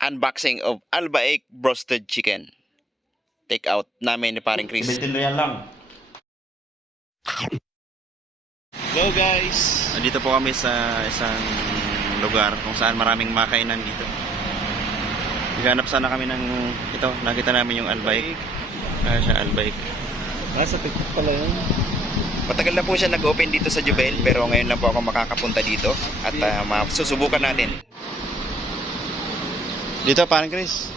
unboxing of Albaik Roasted Chicken. Take out namin ni paring Chris. 17 real lang. Go guys! Dito po kami sa isang lugar kung saan maraming makainan dito. Naghanap sana kami ng ito, nakita namin yung Albaik. Siya Albaik. Sa TikTok pala yun. Matagal na po siya nag-open dito sa Jubel, pero ngayon lang po ako makakapunta dito at susubukan natin. Dito parang Chris.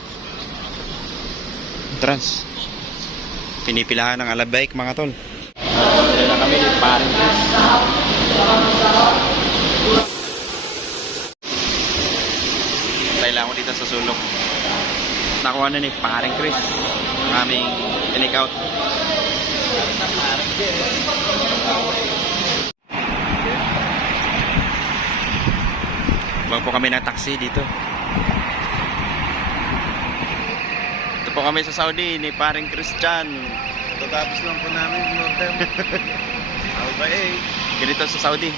Trans. Pinipilahan ng Albaik mga tol. Dito na kami dito parang Chris. Tayo lang ako dito sa sulok. Nakuha na ni paring Chris ang aming take out. Bag po kami ng taxi dito. Ito po kami sa Saudi ni paring Christian. Tatapos lang po namin Northern. Albaik. Ganito sa Saudi.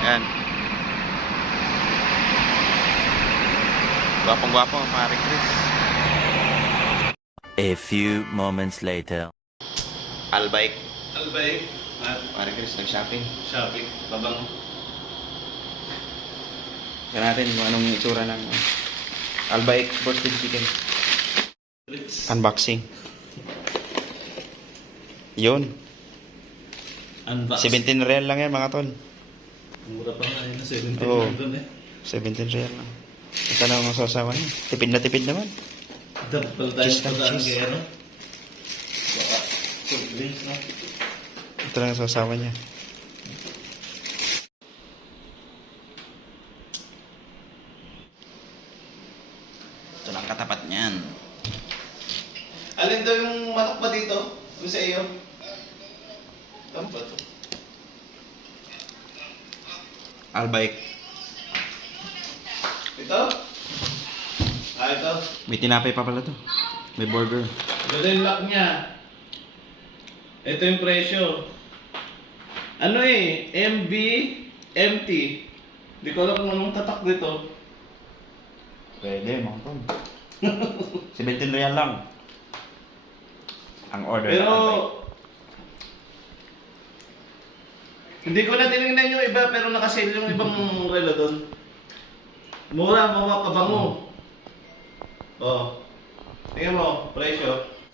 Yan. Gwapong-gwapo ang paring Chris. A few moments later. Albaik. Albaik. Paring Chris nag-shopping. Shopping. Babang. Tignan natin kung anong itsura ng Albaik Roasted Chicken. Unboxing. Yun. 17 real lang yan mga tol. Mura pa nga yun. 17 Oo. doon eh. 17 real lang. Ito na ang sasawa niya. Tipid na tipid naman. Dapat pala tayo Cheese sa ng daan cheese. kaya no? Baka soft drinks no? Ito lang ang sasawa niya. Ito lang katapat niyan. Alin daw yung manok ba dito? Yung sa iyo? Ano ba to? Albaik. Ito? Ito? May tinapay pa pala to. May burger. Ito yung lock niya. Ito yung presyo. Ano eh? MB MT. Di ko alam kung anong tatak dito. Pwede mga tol. 17 real lang. Ang order. Pero Albaik. hindi ko na tinignan yung iba pero nakasale yung ibang relo doon. Mura, mga kabango. Oh. Tingnan mo, presyo.